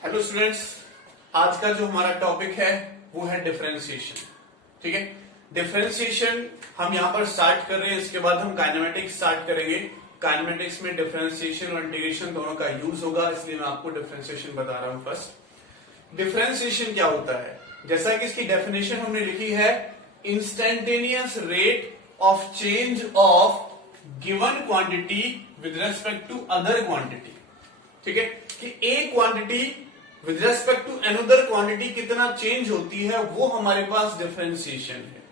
Hello students, आज का जो हमारा टॉपिक है वो है डिफरेंशिएशन। ठीक है, डिफरेंशिएशन हम यहां पर स्टार्ट कर रहे हैं। इसके बाद हम काइनेमेटिक्स स्टार्ट करेंगे। काइनेमेटिक्स में डिफरेंशिएशन और इंटीग्रेशन दोनों का यूज होगा, इसलिए मैं आपको डिफरेंशिएशन बता रहा हूं। फर्स्ट, डिफरेंशिएशन क्या होता है? जैसा कि इसकी डेफिनेशन हमने लिखी है, instantaneous rate of change of given quantity with respect to other quantity. ठीक है, कि एक quantity with respect to another quantity कितना चेंज होती है, वो हमारे पास डिफरेंशिएशन है।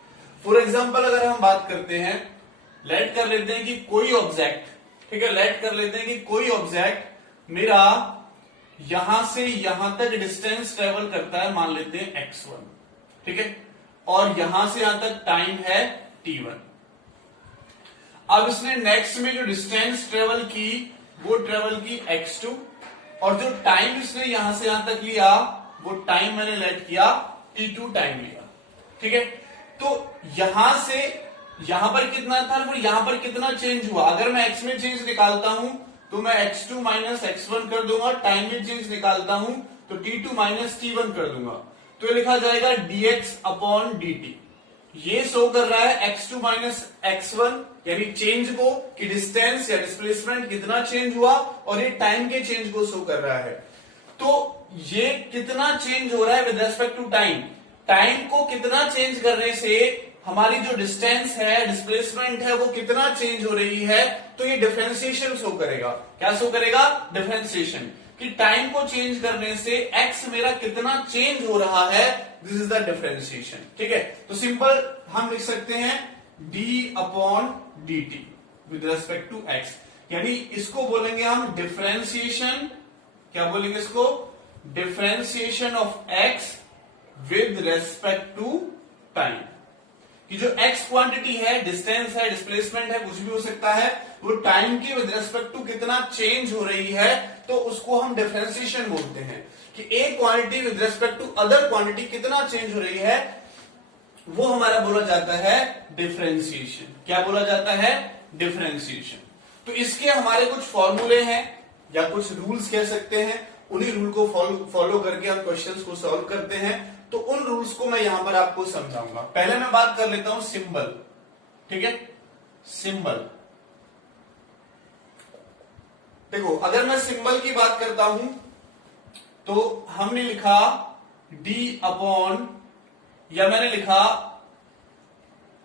फॉर एग्जांपल अगर हम बात करते हैं, लेट कर लेते हैं कि कोई ऑब्जेक्ट, ठीक है, लेट कर लेते हैं कि कोई ऑब्जेक्ट मेरा यहां से यहां तक डिस्टेंस ट्रेवल करता है, मान लेते हैं x1, ठीक है, और यहां से यहां तक टाइम है t1। अब इसने नेक्स्ट में जो डिस्टेंस ट्रेवल की वो ट्रेवल की x2, और जो टाइम इसने यहां से यहां तक लिया वो टाइम मैंने लेट किया t2 टाइम लिया। ठीक है, तो यहां से यहां पर कितना था और यहां पर कितना चेंज हुआ। अगर मैं x में चेंज निकालता हूं तो मैं x2 माइनस x1 कर दूंगा, टाइम में चेंज निकालता हूं तो t2 माइनस t1 कर दूंगा, तो ये लिखा जाएगा dx अपॉन dt। ये शो कर रहा है x2 माइनस x1 यानी चेंज को, कि डिस्टेंस या डिस्प्लेसमेंट कितना चेंज हुआ, और ये टाइम के चेंज को शो कर रहा है। तो ये कितना चेंज हो रहा है with respect to time, time को कितना चेंज करने से हमारी जो डिस्टेंस है, डिस्प्लेसमेंट है, वो कितना चेंज हो रही है, तो ये डिफरेंशिएशन शो करेगा। क्या शो करेगा? डिफरेंशिएशन, कि टाइम को चेंज करने से x मेरा कितना चेंज हो रहा है, दिस इज द डिफरेंशिएशन। ठीक है, तो सिंपल हम लिख सकते हैं d upon dt with respect to x, यानी इसको बोलेंगे हम डिफरेंशिएशन। क्या बोलेंगे इसको? Differentiation of x with respect to time. कि जो x क्वांटिटी है, डिस्टेंस है, डिस्प्लेसमेंट है, कुछ भी हो सकता है, वो टाइम की विद रेस्पेक्ट टू कितना चेंज हो रही है, तो उसको हम डिफरेंशिएशन बोलते हैं। कि एक quantity with respect to other quantity कितना चेंज हो रही है, वो हमारा बोला जाता है डिफरेंशिएशन। क्या बोला जाता है? डिफरेंशिएशन। तो इसके हमारे कुछ फॉर्मूले हैं या कुछ रूल्स कह सकते हैं, उन्हीं रूल को फॉलो करके हम क्वेश्चंस को सॉल्व करते हैं। तो उन रूल्स को मैं यहां पर आपको समझाऊंगा। पहले मैं बात कर लेता हूं सिंबल। ठीक है, सिंबल देखो, अगर मैं सिंबल की बात करता हूं तो हमने लिखा d अपॉन, या मैंने लिखा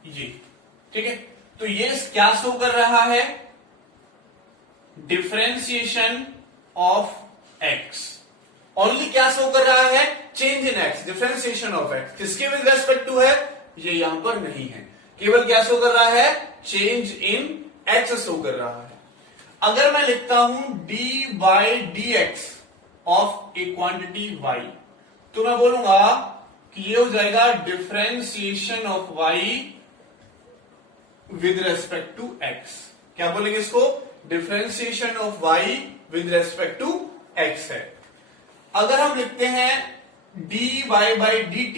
ये। ठीक है, तो ये क्या शो कर रहा है? Differentiation of x। ओनली क्या शो कर रहा है? Change in x, differentiation of x। किसके विद रेस्पेक्ट टू है? ये यहां पर नहीं है, केवल क्या शो कर रहा है? चेंज इन x शो कर रहा है। अगर मैं लिखता हूं d by dx of a quantity y, तो मैं बोलूंगा कि ये हो जाएगा differentiation of y with respect to x। क्या बोलेंगे इसको? Differentiation of y with respect to x है। अगर हम लिखते हैं dy बाय dt,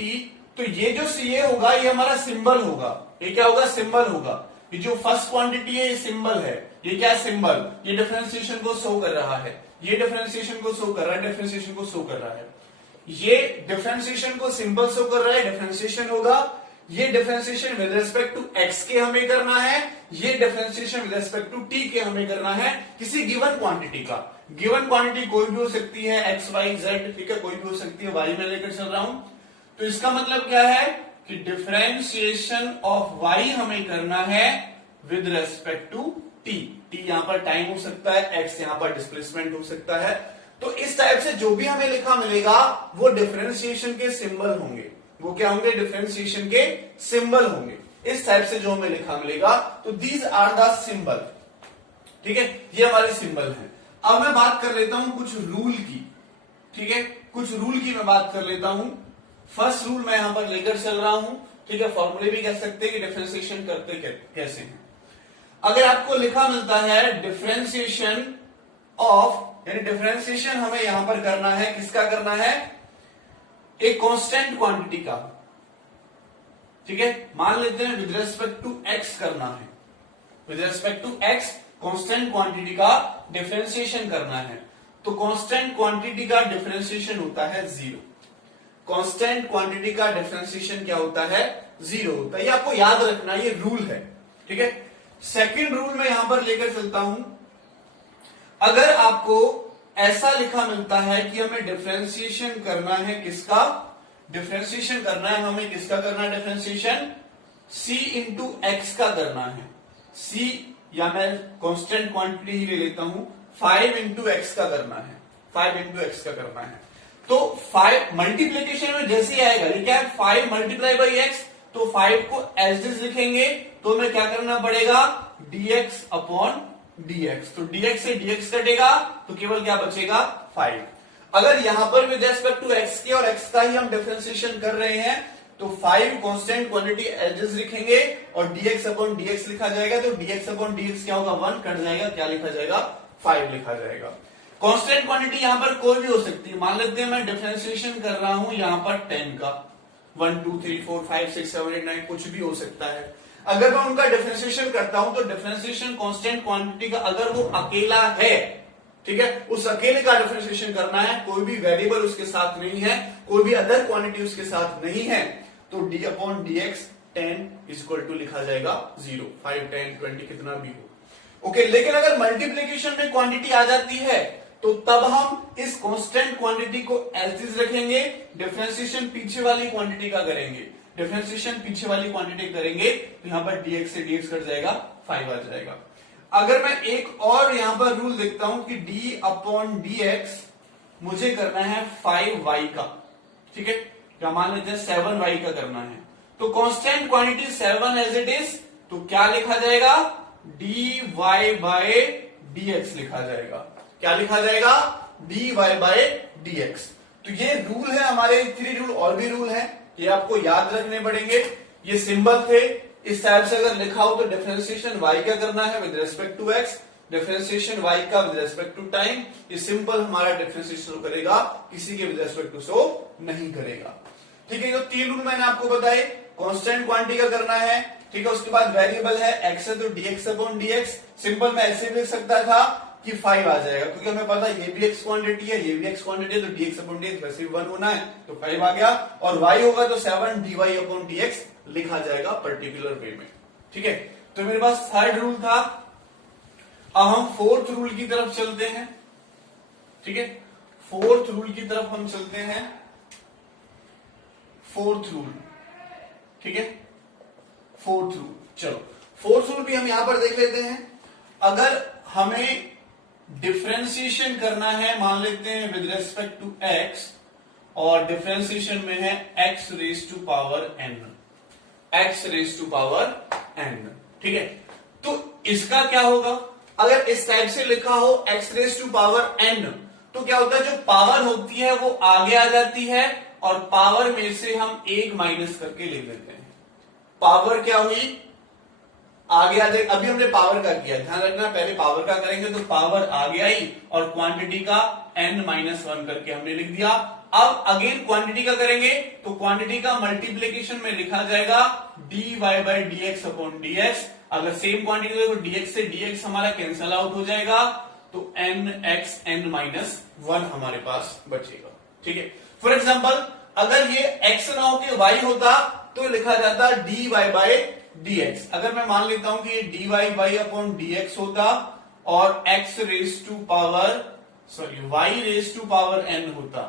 तो ये जो ca होगा ये हमारा सिंबल होगा। ये क्या होगा? सिंबल होगा। ये जो फर्स्ट क्वांटिटी है ये सिंबल है। ये क्या है? सिंबल। ये डिफरेंशिएशन को शो कर रहा है, ये डिफरेंशिएशन को शो कर रहा है, डिफरेंशिएशन को शो कर रहा है। ये डिफरेंशिएशन को सिंबल शो कर रहा है, डिफरेंशिएशन होगा। ये differentiation with respect to x के हमें करना है, ये differentiation with respect to t के हमें करना है, किसी गिवन क्वांटिटी का। गिवन क्वांटिटी कोई भी हो सकती है, x y z, ठीक है, कोई भी हो सकती है, y में लेकर चल रहा हूं। तो इसका मतलब क्या है कि डिफरेंशिएशन ऑफ y हमें करना है with respect to t। t यहां पर टाइम हो सकता है, x यहां पर डिस्प्लेसमेंट हो सकता है। तो इस टाइप से जो भी हमें लिखा मिलेगा वो डिफरेंशिएशन के सिंबल होंगे। वो क्या होंगे? डिफरेंशिएशन के सिंबल होंगे। इस टाइप से जो हमें लिखा मिलेगा, तो दीज आर द सिंबल। ठीक है, ये हमारे सिंबल हैं। अब मैं बात कर लेता हूं कुछ रूल की। ठीक है, कुछ रूल की मैं बात कर लेता हूं। फर्स्ट रूल मैं यहां पर लेकर चल रहा हूं। ठीक है, फॉर्मूले भी कह सकते हैं कि डिफरेंशिएशन करते कैसे हैं। अगर आपको लिखा मिलता है डिफरेंशिएशन ऑफ, यानी डिफरेंशिएशन हमें यहां पर करना है, किसका करना है? एक कांस्टेंट क्वांटिटी का। ठीक है, मान लेते हैं विद रेस्पेक्ट टू x करना है, with respect to x constant quantity का डिफरेंशिएशन करना है। तो कांस्टेंट क्वांटिटी का डिफरेंशिएशन होता है जीरो। कांस्टेंट क्वांटिटी का डिफरेंशिएशन क्या होता है? जीरो होता है। ये आपको याद रखना, ये रूल है, ठीक है। सेकंड रूल मैं यहां पर लेकर चलता हूं। अगर आपको ऐसा लिखा मिलता है कि हमें डिफरेंशिएशन करना है, किसका डिफरेंशिएशन करना है, हमें किसका करना है डिफरेंशिएशन? c इंटू एक्स का करना है। c या मैं कांस्टेंट क्वांटिटी ही ले लेता हूं, 5 इंटू एक्स का करना है, 5 इंटू एक्स का करना है। तो 5 मल्टीप्लीकेशन में जैसे ही आएगा, ये क्या है? 5 मल्टीप्लाई बाई एक्स, तो 5 को एज इज लिखेंगे, तो हमें क्या करना पड़ेगा? dx upon dx। तो dx से dx कटेगा, तो केवल क्या बचेगा? 5। अगर यहां पर विद रेस्पेक्ट टू x के और x का ही हम डिफरेंशिएशन कर रहे हैं, तो 5 कांस्टेंट क्वांटिटी एज इज लिखेंगे और dx अपॉन dx लिखा जाएगा। तो dx अपॉन dx क्या होगा? 1 कट जाएगा, क्या लिखा जाएगा? 5 लिखा जाएगा। कांस्टेंट क्वांटिटी यहां पर कोई भी हो सकती है। मान लेते हैं मैं डिफरेंशिएशन कर रहा हूं यहां पर 10 का, 1 2 3 4 5 6 7 8 9 कुछ भी हो सकता है। अगर मैं उनका डिफरेंशिएशन करता हूं तो डिफरेंशिएशन कांस्टेंट क्वांटिटी का अगर वो अकेला है, ठीक है, उस अकेले का डिफरेंशिएशन करना है, कोई भी वेरिएबल उसके साथ नहीं है, कोई भी अदर क्वांटिटी उसके साथ नहीं है, तो d upon dx 10 is equal to लिखा जाएगा 0। 5 10 20 कितना भी हो, ओके। लेकिन अगर मल्टीप्लीकेशन में क्वांटिटी आ जाती है, तो तब हम इस कांस्टेंट क्वांटिटी को एज इज रखेंगे, डिफरेंशिएशन पीछे वाली क्वांटिटी का करेंगे, डिफरेंशिएशन पीछे वाली क्वांटिटी करेंगे, तो यहां पर dx से dx कट जाएगा, 5 आ जाएगा। अगर मैं एक और यहां पर रूल देखता हूं कि d अपॉन dx मुझे करना है 5y का, ठीक है, या मान लेते हैं 7y का करना है, तो constant quantity 7 as it is, तो क्या लिखा जाएगा? dy बाय dx लिखा जाएगा। क्या लिखा जाएगा? dy by dx। तो ये रूल है हमारे, 3 रूल और भी रूल है, ये आपको याद रखने पड़ेंगे। ये सिंबल थे, इस टाइप से अगर लिखा हो तो डिफरेंशिएशन y का करना है with respect to x, differentiation y का विद रिस्पेक्ट टू टाइम। ये सिंपल हमारा डिफरेंशिएशन करेगा, किसी के विद रिस्पेक्ट टू सो नहीं करेगा, ठीक है। तो 3 रूल मैंने आपको बताए। कांस्टेंट क्वांटिटी का करना है, ठीक है, उसके बाद वेरिएबल है x है, तो dx अपॉन dx सिंपल मैं ऐसे भी लिख सकता था कि 5 आ जाएगा, क्योंकि हमें पता है ये भी x क्वांटिटी है, ये भी x क्वांटिटी है, तो dx अपॉन dx वैसे भी 1 होना है, तो 5 आ गया। और y होगा तो 7 dy अपॉन dx लिखा जाएगा पर्टिकुलर वे में, ठीक है। तो मेरे पास 3rd रूल था। अब हम 4th रूल की तरफ चलते हैं, ठीक है। 4th रूल की तरफ हम चलते हैं, 4th रूल, ठीक है, 4th रूल। चलो 4th रूल भी हम यहां पर देख लेते हैं। अगर हमें डिफरेंशिएशन करना है, मान लेते हैं विद रेस्पेक्ट टू x, और डिफरेंशिएशन में है x raise to power n, x raise to power n, ठीक है। तो इसका क्या होगा? अगर इस टाइप से लिखा हो x raise to power n, तो क्या होता है? जो पावर होती है वो आगे आ जाती है, और पावर में से हम 1 माइनस करके ले लेते हैं। पावर क्या हुई? आगे आ जाएगी। अभी हमने पावर का किया, ध्यान रखना, पहले पावर का करेंगे तो पावर आगे आई और क्वांटिटी का n-1 करके हमने लिख दिया। अब अगेन क्वांटिटी का करेंगे तो क्वांटिटी का मल्टीप्लीकेशन में लिखा जाएगा dy by dx upon dx। अगर सेम क्वांटिटी हो तो dx से dx हमारा कैंसल आउट हो जाएगा, तो nx n-1 हमारे पास बचेगा, ठीक है। फॉर एग्जाम्पल अगर ये x ना हो के y होता तो लिखा जाता dy बाई dx। अगर मैं मान लेता हूं कि ये dy बाई अपॉन dx होता और x raise to power y raise to power n होता,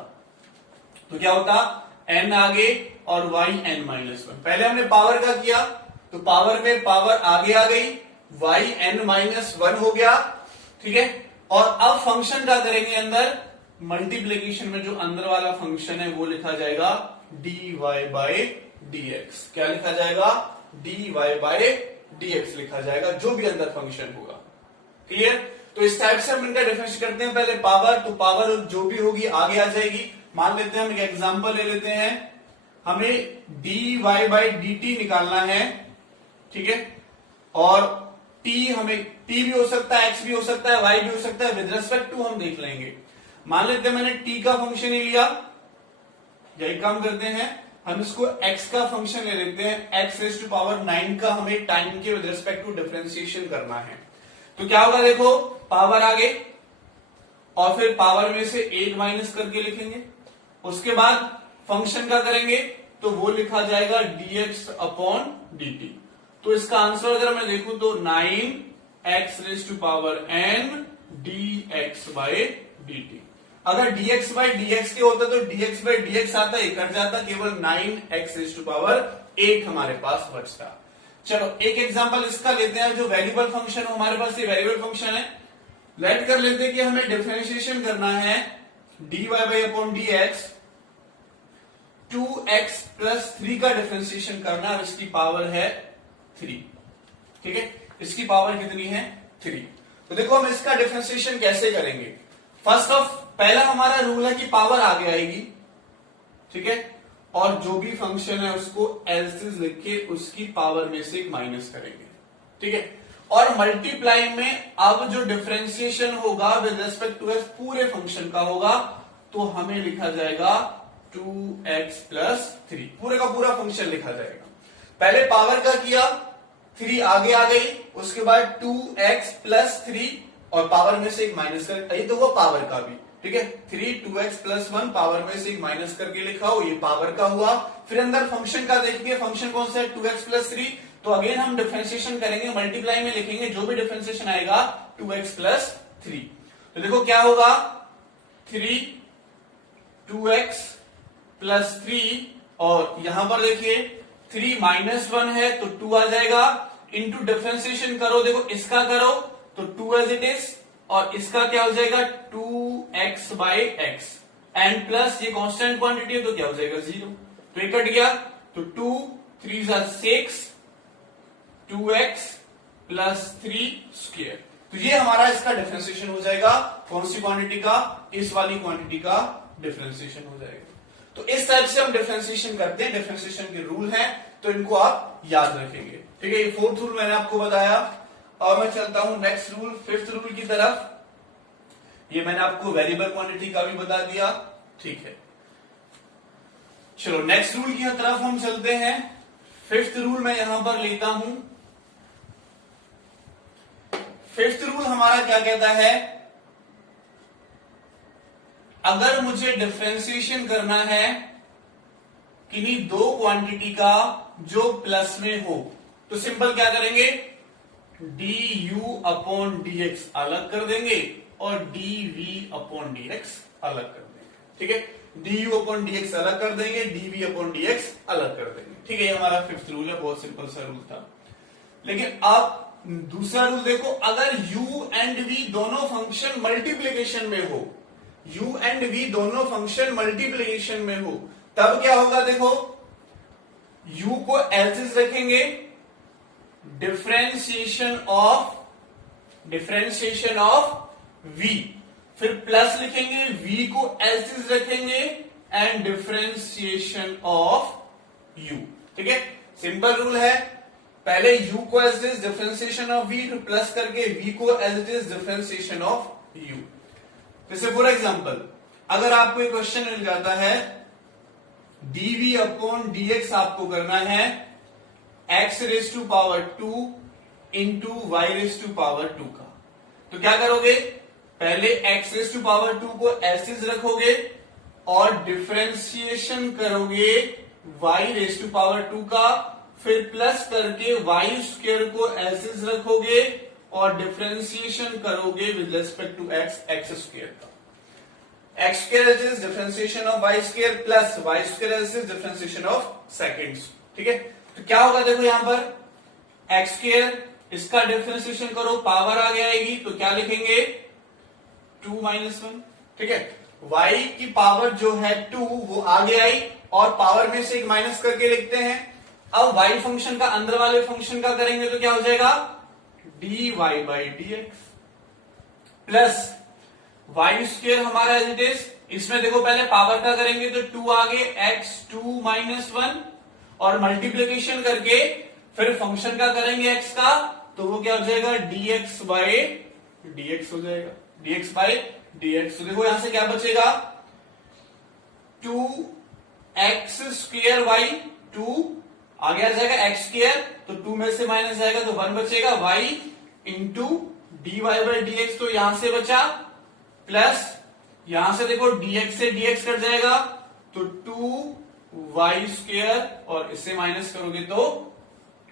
तो क्या होता? n आगे और y n-1। पहले हमने पावर का किया तो पावर में पावर आगे आ गई, y n-1 हो गया, ठीक है। और अब फंक्शन का करेंगे अंदर, मल्टीप्लीकेशन में जो अंदर वाला फंक्शन है वो लिखा जाएगा dy बाई dx। क्या लिखा जाएगा? dy बाई dx लिखा जाएगा, जो भी अंदर फंक्शन होगा, क्लियर। तो इस टाइप से हम इनका डिफरेंशिएट करते हैं। पहले पावर, तो पावर जो भी होगी आगे आ जाएगी। मान लेते हैं हम एक एग्जांपल ले लेते हैं, हमें dy बाई dt निकालना है, ठीक है, और t हमें t भी हो सकता है, x भी हो सकता है, y भी हो सकता है, विद रिस्पेक्ट टू हम देख लेंगे। मान लेते हैं मैंने t का फंक्शन ही लिया, यही काम करते हैं, हम इसको x का फंक्शन ले लेते हैं, x रेज टू पावर 9 का हमें टाइम के विद रिस्पेक्ट टू डिफरेंशिएशन करना है। तो क्या होगा? देखो पावर आगे और फिर पावर में से 1 माइनस करके लिखेंगे। उसके बाद फंक्शन का करेंगे तो वो लिखा जाएगा dx अपॉन dt। तो इसका आंसर अगर मैं देखूं तो 9x raise to power n dx by dt। अगर dx बाय dx के होता तो dx बाय dx आता, ये कट जाता, केवल 9x रेज टू पावर 8 हमारे पास बचता। चलो एक एग्जांपल इसका लेते हैं, जो वेरिएबल फंक्शन हो हमारे पास, ये वेरिएबल फंक्शन है। लेट कर लेते हैं कि हमें डिफरेंशिएशन करना है dy by upon dx 2x plus 3 का डिफरेंशिएशन करना है, इसकी पावर है 3। ठीक है, इसकी पावर कितनी है 3। तो देखो हम इसका डिफरेंशिएशन कैसे करेंगे। फर्स्ट ऑफ पहला हमारा रूल है कि पावर आगे आएगी, ठीक है, और जो भी फंक्शन है उसको एलसीज लिख के उसकी पावर में से माइनस करेंगे, ठीक है। और मल्टीप्लाई में अब जो डिफरेंशिएशन होगा विद रिस्पेक्ट टू एक्स पूरे फंक्शन का होगा, तो हमें लिखा जाएगा 2x प्लस 3, पूरे का पूरा फंक्शन लिखा जाएगा। पहले पावर का किया, 3 आगे आ गई, उसके बाद 2x प्लस 3 और पावर में से एक माइनस कर, ये तो वो पावर का भी, ठीक है। 3 2x प्लस 1 पावर में से एक माइनस करके लिखा हो, ये पावर का हुआ। फिर अंदर फंक्शन का देखेंगे, फंक्शन कौन सा है 2x प्लस 3, तो अगेन हम डिफरेंशिएशन करेंगे, मल्टीप्लाई में लिखेंगे, जो भी डिफरेंशिएशन आएगा 2x प्लस 3। तो देखो क्या होगा 3 2x प्लस 3 और यहां पर देखिए 3 माइनस 1 है तो 2 आ जाएगा, इंटू डिफरेंशिएशन करो, देखो इसका करो तो 2 एज इट इज, और इसका क्या हो जाएगा 2x by x, and plus ये कांस्टेंट क्वांटिटी है तो क्या हो जाएगा 0, तो ये कट गया, तो 2 3 6 2x प्लस 3 स्क्वायर। तो ये हमारा इसका डिफरेंशिएशन हो जाएगा, कौन सी क्वांटिटी का, इस वाली क्वांटिटी का डिफरेंशिएशन हो जाएगा। तो इस टाइप से हम डिफरेंशिएशन करते हैं, डिफरेंशिएशन के रूल हैं, तो इनको आप याद रखेंगे, ठीक है। ये 4th रूल मैंने आपको बताया, और मैं चलता हूं नेक्स्ट रूल 5th रूल की तरफ। ये मैंने आपको वेरिएबल क्वांटिटी का भी बता दिया, ठीक है। चलो नेक्स्ट रूल की तरफ हम चलते हैं। 5th रूल मैं यहां पर लेता हूं। 5th रूल हमारा क्या कहता है, अगर मुझे डिफरेंशिएशन करना है किन्हीं दो क्वांटिटी का जो प्लस में हो, तो सिंपल क्या करेंगे, du अपॉन dx अलग कर देंगे और dv अपॉन dx अलग कर देंगे, ठीक है। du अपॉन dx अलग कर देंगे, dv अपॉन dx अलग कर देंगे, ठीक है। ये हमारा 5th रूल है, बहुत सिंपल सा रूल था। लेकिन आप दूसरा रूल देखो, अगर u एंड v दोनों फंक्शन मल्टीप्लीकेशन में हो, u एंड v दोनों फंक्शन मल्टीप्लीकेशन में हो, तब क्या होगा, देखो u को एल्सिस रखेंगे, डिफरेंशिएशन ऑफ v, फिर प्लस लिखेंगे, v को एल्सिस रखेंगे एंड डिफरेंशिएशन ऑफ u, ठीक है। सिंपल रूल है, पहले u को एल्सिस डिफरेंशिएशन ऑफ v, फिर प्लस करके v को एल्सिस डिफरेंशिएशन ऑफ u। जैसे फॉर एग्जांपल अगर आपको एक क्वेश्चन मिल जाता है dv अपॉन dx आपको करना है x raise to power 2 into y raise to power 2 का, तो क्या करोगे, पहले x रेज टू पावर 2 को एसिस रखोगे और डिफरेंशिएशन करोगे y रेज टू पावर 2 का, फिर प्लस करके y स्क्वायर को एसिस रखोगे और डिफरेंशिएशन करोगे with respect to x square का। x square is differentiation of y square plus y square is differentiation of seconds, ठीक है। तो क्या होगा, देखो यहां पर x स्क्वायर, इसका डिफरेंशिएशन करो, पावर आगे आएगी तो क्या लिखेंगे 2 माइनस 1, ठीक है। y की पावर जो है 2 वो आगे आई और पावर में से एक माइनस करके लिखते हैं। अब y फंक्शन का अंदर वाले फंक्शन का करेंगे तो क्या हो जाएगा dy by dx plus y square हमारा एज इट इज, इसमें देखो पहले पावर का करेंगे तो 2 आगे x 2 माइनस 1 और मल्टीप्लीकेशन करके फिर फंक्शन का करेंगे x का, तो वो क्या हो जाएगा dx बाई dx हो जाएगा, dx बाई dx। तो देखो यहां से क्या बचेगा 2x स्क्वायर y 2 आगे आ जाएगा x स्क्वायर, तो 2 में से माइनस जाएगा तो 1 बचेगा, y into dy by dx, तो यहां से बचा प्लस यहां से देखो dx से dx कट जाएगा तो 2y² और इससे माइनस करोगे तो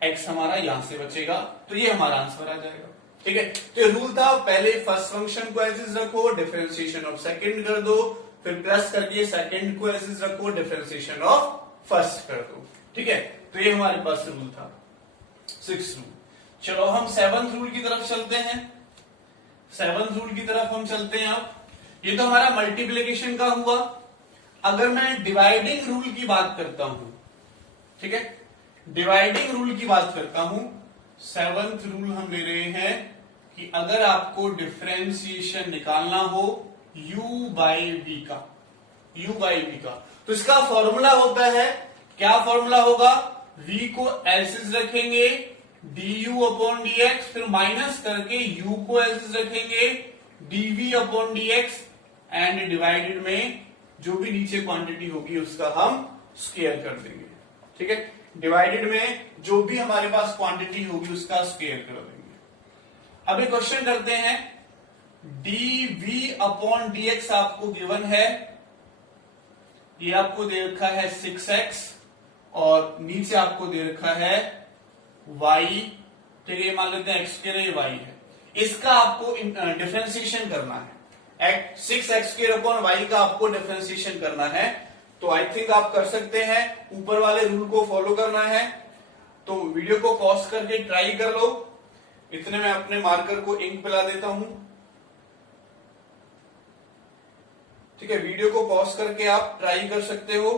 x हमारा यहां से बचेगा, तो ये हमारा आंसर आ जाएगा। ठीक है, तो ये रूल था, पहले फर्स्ट फंक्शन को एज इज रखो, डिफरेंशिएशन ऑफ सेकंड कर दो, फिर प्लस करके सेकंड को एज इज रखो, डिफरेंशिएशन ऑफ फर्स्ट कर दो। ठीक है, तो ये हमारे पास रूल था, 6th रूल। चलो हम 7th रूल की तरफ चलते हैं। 7th रूल की तरफ हम चलते हैं। अब ये तो हमारा मल्टीप्लिकेशन का हुआ। अगर मैं डिवाइडिंग रूल की बात करता हूं, ठीक है, डिवाइडिंग रूल की बात करता हूं, 7th रूल हम ले रहे हैं कि अगर आपको डिफरेंशिएशन निकालना हो u बाई v का, तो इसका फॉर्मूला होता है, क्या फॉर्मूला होगा, v को एल्सिस रखेंगे du अपॉन dx, फिर माइनस करके u को एल्सिस रखेंगे dv upon dx, and divided में जो भी नीचे क्वांटिटी होगी उसका हम स्क्वायर कर देंगे। ठीक है, डिवाइडेड में जो भी हमारे पास क्वांटिटी होगी उसका स्क्वायर कर देंगे। अब एक क्वेश्चन करते हैं, dv अपॉन dx आपको गिवन है, ये आपको दे रखा है 6x और नीचे आपको दे रखा है y। ठीक है, मान लेते हैं x² ये y है, इसका आपको डिफरेंशिएशन करना है। 6x² अपॉन y का आपको डिफरेंशिएशन करना है, तो आई थिंक आप कर सकते हैं, ऊपर वाले रूल को फॉलो करना है। तो वीडियो को पॉज करके ट्राई कर लो। इतने में अपने मार्कर को इंक पिला देता हूं। ठीक है, वीडियो को पॉज करके आप ट्राई कर सकते हो।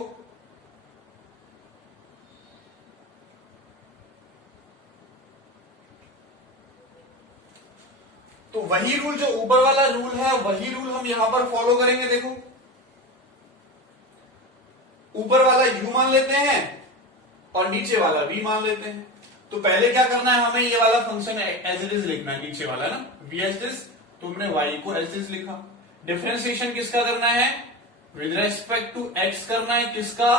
तो वही रूल, जो ऊपर वाला रूल है वही रूल हम यहां पर फॉलो करेंगे। देखो, ऊपर वाला u मान लेते हैं और नीचे वाला v मान लेते हैं। तो पहले क्या करना है, हमें ये वाला फंक्शन एज इट इज लिखना है, नीचे वाला ना v एज इट इज, तो हमने y को एज इट इज लिखा। डिफरेंशिएशन किसका करना है, विद रेस्पेक्ट टू x करना है, किसका,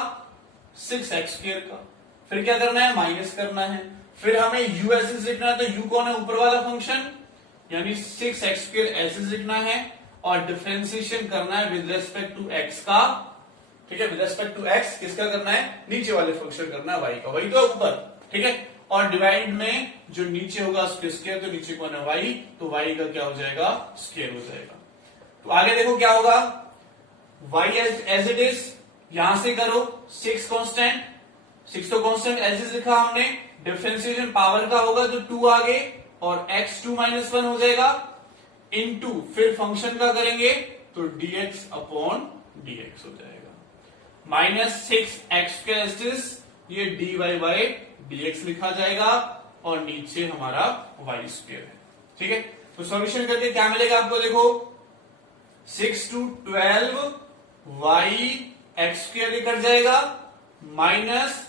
6x² का। फिर क्या करना है, माइनस करना है। फिर हमें u एज इट इज लिखना है, तो u कौन है, ऊपर वाला फंक्शन, यानी 6x² एज इट इज लिखना है, और डिफरेंशिएशन करना है विद रेस्पेक्ट टू x का। ठीक है, विद रेस्पेक्ट टू x किसका करना है, नीचे वाले फंक्शन करना है y का, वही तो ऊपर। ठीक है, और डिवाइड में जो नीचे होगा उसके स्क्वायर, तो नीचे कौन है y, तो y का क्या हो जाएगा, स्क्वायर हो जाएगा। तो आगे देखो क्या होगा, y एज इट इज, यहां से करो 6 कांस्टेंट, 6 तो कांस्टेंट एज इज लिखा हमने, डिफरेंशिएशन पावर का होगा तो 2 आगे और x 2 - 1 हो जाएगा, इनटू फिर फंक्शन का करेंगे तो dx अपॉन dx हो जाएगा, माइनस 6x², ये dy बाई dx लिखा जाएगा, और नीचे हमारा y² है। ठीक है, तो सॉल्यूशन करके क्या मिलेगा आपको, देखो 6 to 12 y x² कट जाएगा, minus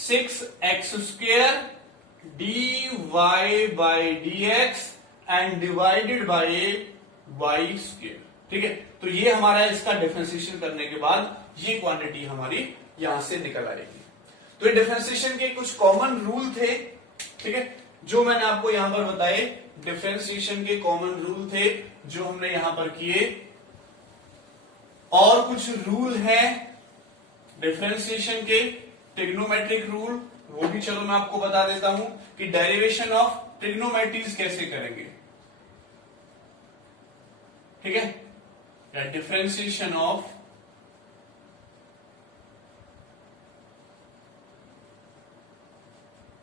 6x² dy by dx and divided by y²। ठीक है, तो ये हमारा इसका डिफरेंशिएशन करने के बाद ये क्वांटिटी हमारी यहां से निकल आएगी। तो ये डिफरेंशिएशन के कुछ कॉमन रूल थे। ठीक है, जो मैंने आपको यहां पर बताए, डिफरेंशिएशन के कॉमन रूल थे जो हमने यहां पर किए। और कुछ रूल हैं डिफरेंशिएशन के, ट्रिग्नोमेट्रिक रूल, वो भी चलो मैं आपको बता देता हूं कि डेरिवेशन ऑफ ट्रिग्नोमेट्रीज कैसे करेंगे। ठीक है, differentiation of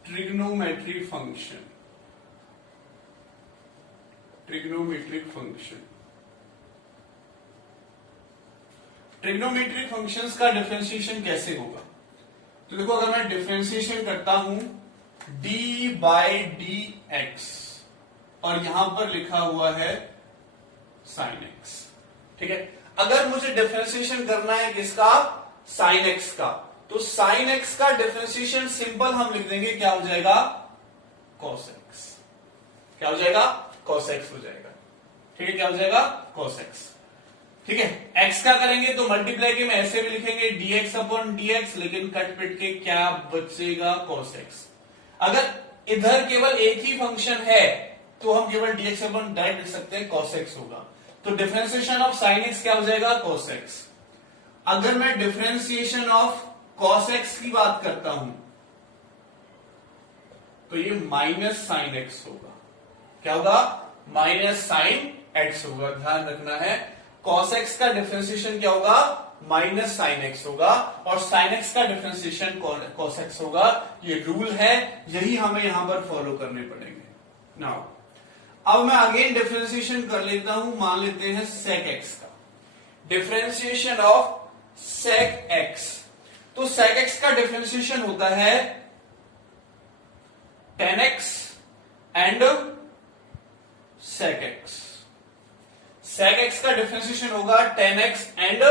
trigonometric function, trigonometric function, trigonometric functions का डिफरेंशिएशन कैसे होगा। तो देखो, अगर मैं डिफरेंशिएशन करता हूं d बाई dx और यहां पर लिखा हुआ है sin x। ठीक है, अगर मुझे डिफरेंशिएशन करना है किसका, sin x का, तो sin x का डिफरेंशिएशन सिंपल हम लिख देंगे, क्या हो जाएगा, cos x। क्या हो जाएगा, cos x हो जाएगा। ठीक है, क्या हो जाएगा, cos x। ठीक है, x का करेंगे तो मल्टीप्लाई के में ऐसे भी लिखेंगे dx अपॉन dx, लेकिन कट पिट के क्या बचेगा, cos x। अगर इधर केवल एक ही फंक्शन है तो हम केवल dx अपॉन डायरेक्ट लिख सकते हैं, cos x होगा। तो डिफरेंशिएशन ऑफ साइन एक्स क्या हो जाएगा, cos x। अगर मैं डिफरेंशिएशन ऑफ cos x की बात करता हूं तो ये माइनस साइन एक्स होगा। क्या होगा, माइनस साइन एक्स होगा। ध्यान रखना है, cos x का डिफरेंशिएशन क्या होगा, माइनस साइन एक्स होगा, और साइन एक्स का डिफरेंशिएशन cos x होगा। ये रूल है, यही हमें यहां पर फॉलो करने पड़ेंगे। नाउ अब मैं अगेन डिफरेंशिएशन कर लेता हूं, मान लेते हैं sec x का डिफरेंशिएशन ऑफ sec x। तो sec x का डिफरेंशिएशन होता है tan x and sec x। sec x का डिफरेंशिएशन होगा tan x and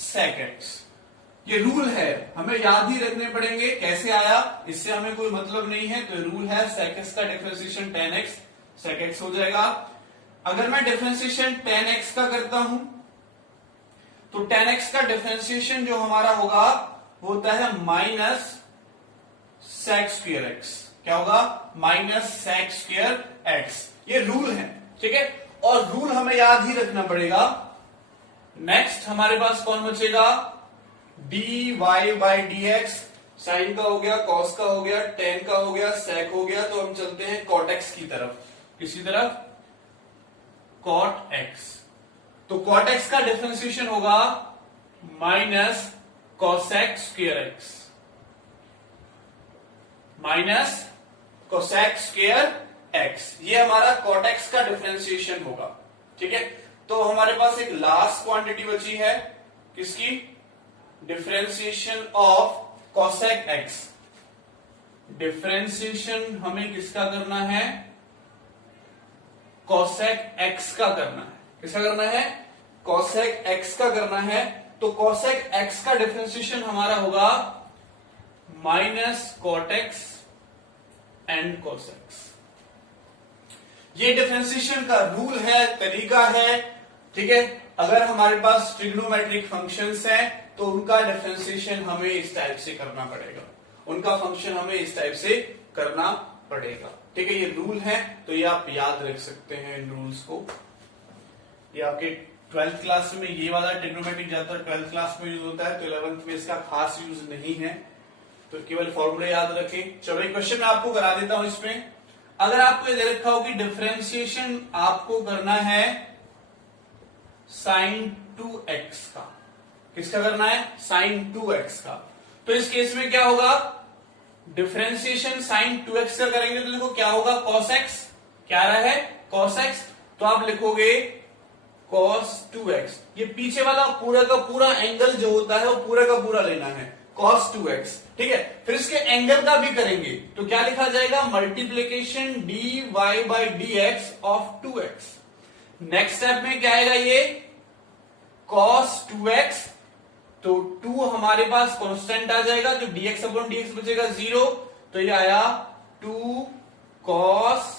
sec x। ये रूल है, हमें याद ही रखने पड़ेंगे। कैसे आया इससे हमें कोई मतलब नहीं है, तो रूल है sec x का differentiation tan x sec x हो जाएगा। अगर मैं डिफरेंशिएशन tan x का करता हूं तो tan x का डिफरेंशिएशन जो हमारा होगा वो होता है माइनस sec स्क्वायर x। क्या होगा, माइनस sec स्क्वायर x। ये रूल है, ठीक है, और रूल हमें याद ही रखना पड़ेगा। नेक्स्ट हमारे पास कौन बचेगा, dy बाई dx। साइन का हो गया, cos का हो गया, tan का हो गया, sec हो गया। तो हम चलते हैं cot x की तरफ। किसी तरफ, cot x। तो cot x का डिफरेंशिएशन होगा minus cosec square x, minus cosec square x। ये हमारा cot x का डिफरेंशिएशन होगा, ठीक है। तो हमारे पास एक लास्ट क्वांटिटी बची है, किसकी, differentiation of cosec x। Differentiation हमें किसका करना है, cosec x का करना है। किसका करना है, cosec x का करना है। तो cosec x का डिफरेंशिएशन हमारा होगा minus cot x and cos x। ये डिफरेंशिएशन का रूल है, तरीका है, ठीक है। अगर हमारे पास ट्रिग्नोमेट्रिक फंक्शंस हैं तो उनका डिफरेंशिएशन हमें इस टाइप से करना पड़ेगा, उनका फंक्शन हमें इस टाइप से करना पड़ेगा, ठीक है। ये रूल है, तो ये आप याद रख सकते हैं इन रूल्स को। ये आपके 12th क्लास में ये वाला ट्रिग्नोमेट्रिक ज्यादातर 12th क्लास में यूज होता है, तो 11th में इसका खास यूज नहीं है, तो केवल फॉर्मूले याद रखें। चलो एक क्वेश्चन मैं आपको करा देता हूं इसमें। अगर आपको दे रखा हो कि डिफरेंशिएशन आपको करना है sin 2x का, किसका करना है, sin 2x का, तो इस केस में क्या होगा, डिफरेंशिएशन sin 2x का करेंगे तो देखो क्या होगा, cos x। क्या आ रहा है, cos x। तो आप लिखोगे cos 2x। ये पीछे वाला पूरा का पूरा एंगल जो होता है वो पूरा का पूरा लेना है, cos 2x, ठीक है। फिर इसके एंगल का भी करेंगे तो क्या लिखा जाएगा, multiplication dy by dx of 2x। Next step में क्या आएगा, ये cos 2x। तो 2 हमारे पास कांस्टेंट आ जाएगा, तो dx अपॉन dx बचेगा 0। तो ये आया 2 cos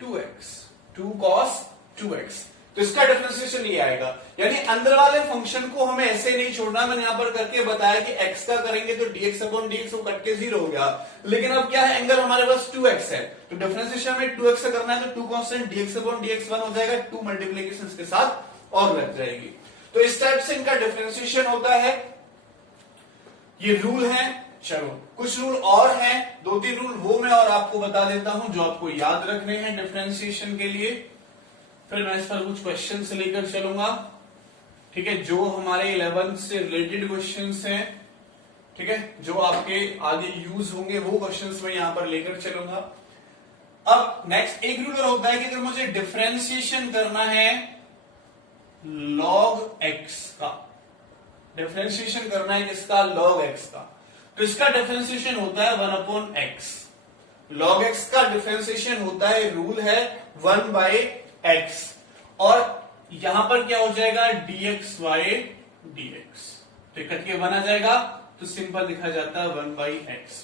2x, 2 cos 2x। तो इसका डिफरेंशिएशन ये आएगा, यानी अंदर वाले फंक्शन को हमें ऐसे नहीं छोड़ना। मैंने यहां पर करके बताया कि x का करेंगे तो dx अपॉन dx वो कट के 0 हो गया, लेकिन अब क्या है, एंगल हमारे पास 2x है, तो डिफरेंशिएशन में 2x से करना है, तो 2 कांस्टेंट dx अपॉन dx 1 हो जाएगा, 2 मल्टीप्लीकेशन के साथ और लग जाएगी। तो इस टाइप से इनका डिफरेंशिएशन होता है, ये रूल है। चलो कुछ रूल और हैं, 2-3 रूल वो मैं और आपको बता देता हूं जो आपको याद रखने हैं डिफरेंशिएशन के लिए। फिर मैं इस पर कुछ क्वेश्चन से लेकर चलूंगा, ठीक है, जो हमारे 11th से रिलेटेड क्वेश्चंस हैं, ठीक है, जो आपके आगे यूज होंगे वो क्वेश्चंस मैं यहां पर लेकर चलूंगा। अब नेक्स्ट एक रूल होता है कि अगर मुझे डिफरेंशिएशन करना है log x का, डिफरेंशिएशन करना है किसका, log x का, तो इसका डिफरेंशिएशन होता है 1 अपॉन x। log x का डिफरेंशिएशन होता है, रूल है 1 बाई x, और यहां पर क्या हो जाएगा, dx बाई dx। तो कट के बना जाएगा, तो सिंपल लिखा जाता है 1 बाई x।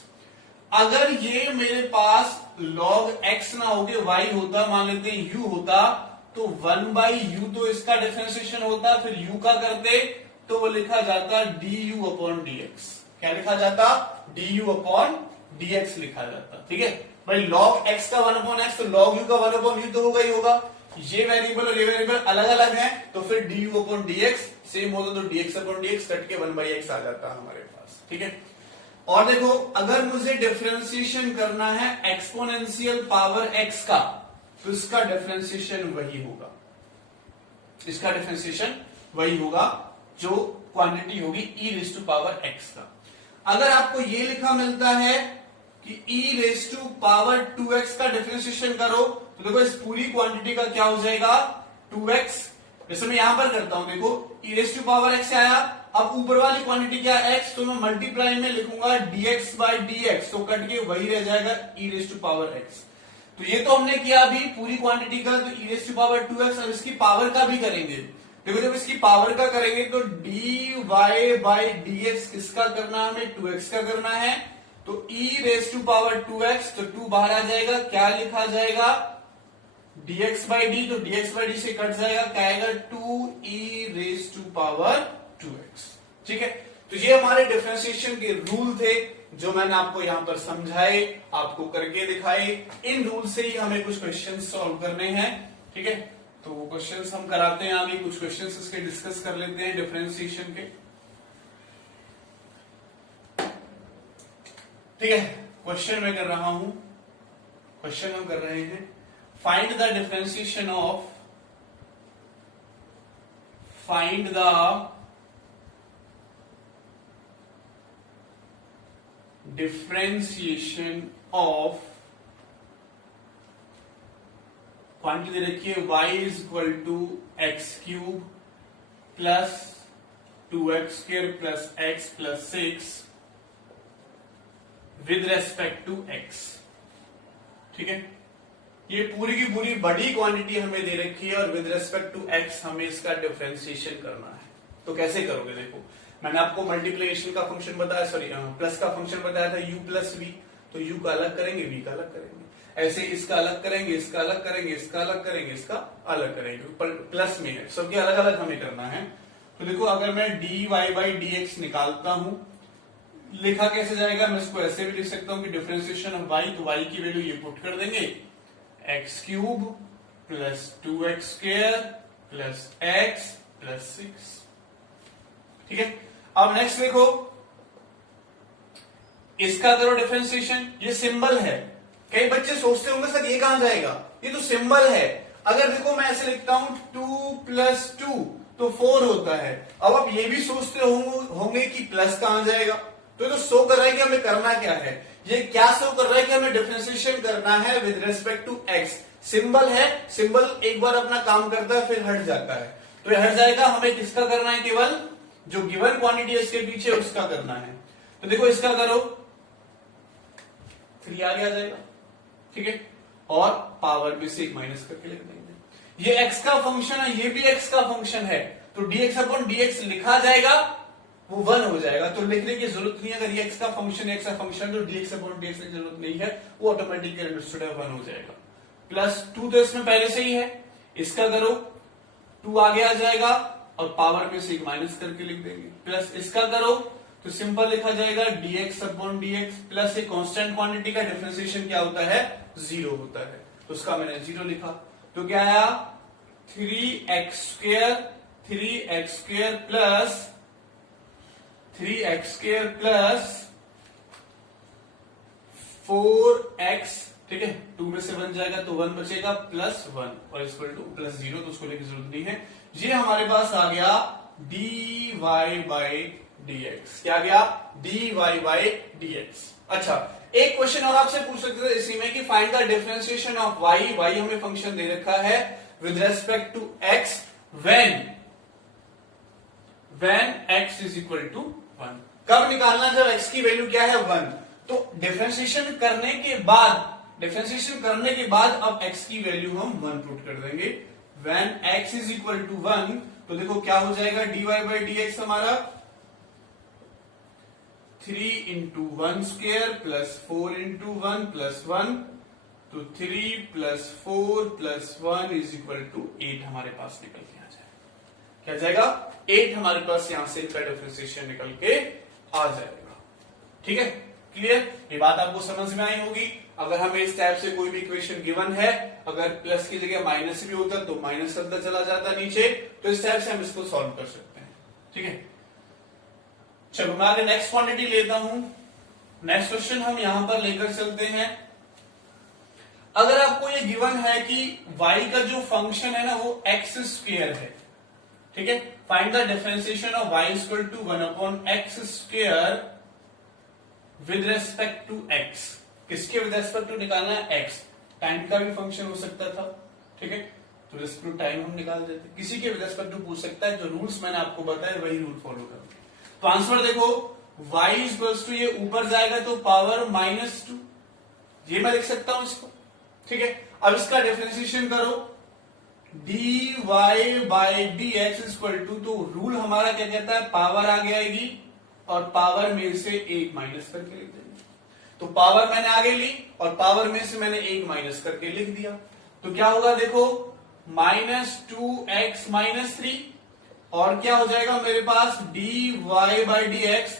अगर ये मेरे पास log x ना होके y होता, मान लेते हैं u होता, तो 1 बाई u तो इसका डिफरेंशिएशन होता, फिर u का करते तो वो लिखा जाता du अपॉन dx। क्या लिखा जाता, du अपॉन dx लिखा जाता, ठीक है भाई। log x का 1 अपॉन x, तो log u का 1 अपॉन u तो होगा ही होगा, ये वेरिएबल और ये वेरिएबल अलग अलग हैं, तो फिर du अपॉन dx सेम होता तो dx अपॉन dx कट के 1/x आ जाता हमारे पास। ठीक है, और देखो अगर मुझे डिफरेंशिएशन करना है एक्सपोनेंशियल पावर x का, तो इसका डिफरेंशिएशन वही होगा, इसका डिफरेंशिएशन वही होगा जो क्वांटिटी होगी e raise to power x का। अगर आपको ये लिखा मिलता है कि e raise to power 2x का डिफरेंशिएशन करो, तो देखो इस पूरी क्वांटिटी का क्या हो जाएगा 2x। जैसे मैं यहां पर करता हूं, देखो e raise to power x आया, अब ऊपर वाली क्वांटिटी क्या x, तो मैं मल्टीप्लाई में लिखूंगा dx बाय dx, तो कट के वही रह जाएगा e raise to power x। तो ये तो हमने किया अभी पूरी क्वांटिटी का, तो e raise to power 2x। अब इसकी पावर का भी करेंगे। देखो जब इसकी पावर का करेंगे तो dy बाय dx किसका करना है, हमें 2x का करना है, तो e raise to power 2x, तो 2 बाहर आ जाएगा, क्या लिखा जाएगा dx बाई डी, तो dx बाई डी से कट जाएगा, क्या आएगा 2e raise to power 2x। ठीक है, तो ये हमारे डिफरेंशिएशन के रूल थे जो मैंने आपको यहां पर समझाए, आपको करके दिखाए। इन रूल से ही हमें कुछ क्वेश्चंस सॉल्व करने हैं। ठीक है, तो वो क्वेश्चंस हम कराते हैं, अभी कुछ क्वेश्चंस इसके डिस्कस कर लेते हैं डिफरेंशिएशन के। ठीक है, क्वेश्चन मैं कर रहा हूं, क्वेश्चन हम कर रहे हैं find the differentiation of, find the differentiation of, quantity दे रखी है y is equal to x cube plus 2x square plus x plus 6 with respect to x। ठीक है, ये पूरी की पूरी बड़ी क्वांटिटी हमें दे रखी है और विद रेस्पेक्ट टू x हमें इसका डिफरेंशिएशन करना है। तो कैसे करोगे, देखो मैंने आपको मल्टीप्लिकेशन का फंक्शन बताया, सॉरी प्लस का फंक्शन बताया था u प्लस v, तो u का अलग करेंगे, v का अलग करेंगे, ऐसे इसका अलग करेंगे, इसका अलग करेंगे, इसका अलग करेंगे, इसका अलग करेंगे, प्लस में है, सबके अलग अलग हमें करना है। तो देखो अगर मैं dy बाई dx निकालता हूं, लिखा कैसे जाएगा, मैं इसको ऐसे भी लिख सकता हूं कि डिफरेंशिएशन ऑफ y, तो y की वैल्यू ये पुट कर देंगे x cube plus 2x square plus x plus 6। ठीक है, अब नेक्स्ट देखो, इसका करो डिफरेंशिएशन, ये सिंबल है। कई बच्चे सोचते होंगे सर ये कहां जाएगा, ये तो सिंबल है। अगर देखो मैं ऐसे लिखता हूं 2 प्लस 2 तो 4 होता है। अब आप ये भी सोचते होंगे कि प्लस कहां जाएगा, तो ये तो शो कर रहा है कि हमें करना क्या है, ये क्या शो कर रहा है कि हमें डिफरेंशिएशन करना है with respect to x। Symbol है, सिंबल एक बार अपना काम करता है फिर हट जाता है, तो ये हट जाएगा, हमें किसका करना है, केवल जो गिवन क्वांटिटी है इसके पीछे उसका करना है। तो देखो इसका करो 3 आगे आ जाएगा। ठीक है, और पावर में से एक माइनस करके लिख देंगे। ये x का फंक्शन है, ये भी x का फंक्शन है, तो dx अपॉन dx लिखा जाएगा, वो 1 हो जाएगा, तो लिखने की जरूरत नहीं है। अगर ये x का फंक्शन है, x का फंक्शन, तो dx अपॉन dx की जरूरत नहीं है, वो ऑटोमेटिकली अंडरस्टूड 1 हो जाएगा। प्लस 2 तो इसमें पहले से ही है, इसका करो 2 आगे आ जाएगा और पावर में से एक माइनस करके लिख देंगे। प्लस इसका करो तो सिंपल लिखा जाएगा dx अपॉन dx, प्लस एक कांस्टेंट क्वांटिटी का डिफरेंशिएशन क्या होता है, 0 होता है, तो उसका मैंने 0 लिखा। तो क्या आया 3x स्क्वायर प्लस 4x, ठीक है, 2 में से 1 जाएगा तो 1 बचेगा, प्लस 1 और इक्वल टू प्लस 0, तो उसको लेने की जरूरत नहीं है। ये हमारे पास आ गया dy बाई dx, क्या आ गया dy बाई dx। अच्छा, एक क्वेश्चन और आपसे पूछ सकते थे इसी में कि find the differentiation of y, y हमें फंक्शन दे रखा है with respect to x when x is equal to 1। कब निकालना, जब x की वैल्यू क्या है 1। तो डिफरेंशिएशन करने के बाद अब x की वैल्यू हम 1 पुट कर देंगे। When x is equal to 1, तो देखो क्या हो जाएगा dy बाई dx हमारा 3 into 1 square plus 4 into 1 plus 1, तो 3 plus 4 plus 1 is equal to 8 हमारे पास निकल के आ जाएगा। क्या जाएगा 8 हमारे पास यहां से इनका डिफरेंशिएशन निकल के आ जाएगा। ठीक है, क्लियर, ये बात आपको समझ में आई होगी। अगर हमें इस टाइप से कोई भी इक्वेशन गिवन है, अगर प्लस की जगह माइनस भी होता तो माइनस करता चला जाता नीचे, तो इस टाइप से हम इसको सॉल्व कर सकते हैं। ठीक है, चलो मैं आगे नेक्स्ट क्वांटिटी लेता हूं। नेक्स्ट क्वेश्चन हम यहां पर लेकर चलते हैं। अगर आपको ये गिवन है कि y का जो फंक्शन है ना वो x स्क्वायर है, ठीक है, find the differentiation of y equal to 1/x square with respect to x। किसके विद रेस्पेक्ट टू निकालना है? x। टाइम का भी फंक्शन हो सकता था, ठीक है, तो रेस्पेक्ट टू टाइम हम निकाल देते। किसी के विद रेस्पेक्ट टू पूछ सकता है, जो रूल्स मैंने आपको बताया वही रूल फॉलो करो। तो आंसर देखो, y इक्वल्स टू, ये ऊपर जाएगा तो पावर -2, ये मैं लिख सकता हूं इसको, ठीक है। अब इसका डिफरेंशिएशन करो, dy by dx equal to, तो रूल हमारा क्या कहता है, पावर आगे आएगी और पावर में से 1 माइनस करके लिख देंगे। तो पावर मैंने आगे ली और पावर में से मैंने 1 माइनस करके लिख दिया, तो क्या होगा देखो, -2x -3, और क्या हो जाएगा मेरे पास, dy बाई dx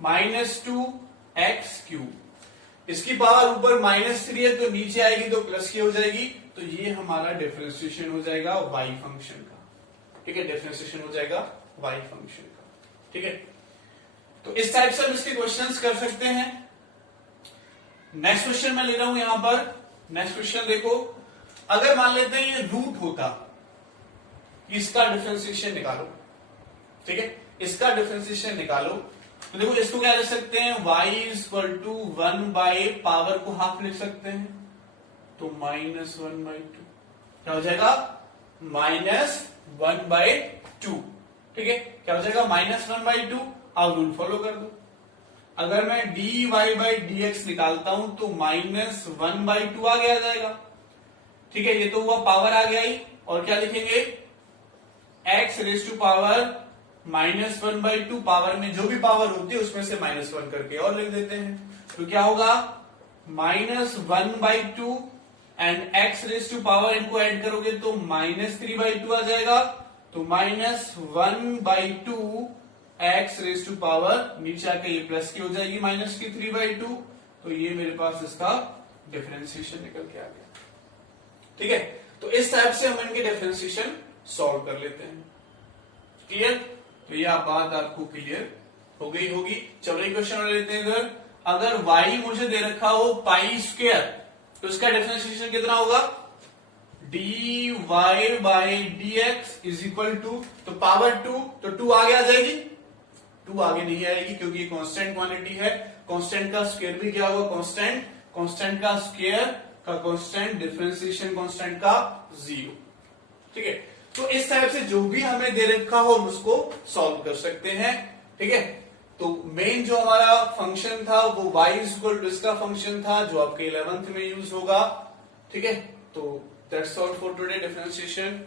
-2x³। इसकी पावर ऊपर -3 है तो नीचे आएगी तो प्लस की हो जाएगी, तो ये हमारा डिफरेंशिएशन हो जाएगा y फंक्शन का, ठीक है, डिफरेंशिएशन हो जाएगा y फंक्शन का, ठीक है। तो इस टाइप से हम इसके क्वेश्चंस कर सकते हैं। नेक्स्ट क्वेश्चन मैं ले रहा हूं यहां पर। नेक्स्ट क्वेश्चन देखो, अगर मान लेते हैं ये रूट होता, इसका डिफरेंशिएशन निकालो, ठीक है, इसका डिफरेंशिएशन निकालो, तो देखो इसको क्या लिख सकते हैं, y equal to 1 by power को हाफ लिख सकते हैं, तो -1/2 क्या हो जाएगा, -1/2, ठीक है, क्या हो जाएगा, -1/2। अब रूल फॉलो कर दो, अगर मैं dy बाई dx निकालता हूं तो -1/2 आगे आ जाएगा, ठीक है, ये तो हुआ पावर आ गया ही, और क्या लिखेंगे, x raise to power -1/2, power में जो भी पावर होती है उसमें से -1 करके और लिख देते हैं, तो क्या होगा, -1/2 and x raise to power, इनको ऐड करोगे तो -3/2 आ जाएगा, तो -1/2 x रेज टू पावर, नीचे आके ये प्लस की हो जाएगी -3/2, तो ये मेरे पास इसका डिफरेंशिएशन निकल के आ गया, ठीक है। तो इस टाइप से हम इनके डिफरेंशिएशन सॉल्व कर लेते हैं। क्लियर? तो ये बात आपको क्लियर हो गई होगी। चलो एक क्वेश्चन और लेते हैं इधर। अगर y मुझे दे रखा हो π², तो इसका डिफरेंशिएशन कितना होगा, dy by dx is equal to, तो पावर 2, तो 2 आगे आ जाएगी, 2 आगे नहीं आएगी क्योंकि ये कांस्टेंट क्वांटिटी है, कांस्टेंट का स्क्वायर भी क्या होगा, कांस्टेंट, कांस्टेंट का स्क्वायर का कांस्टेंट, डिफरेंशिएशन कांस्टेंट का 0, ठीक है। तो इस टाइप से जो भी हमें दे रखा हो हम उसको सॉल्व कर सकते हैं, ठीक है। तो मेन जो हमारा फंक्शन था वो y इक्वल टू इसका फंक्शन था जो आपके 11th में यूज होगा, ठीक है। तो that's all for today differentiation.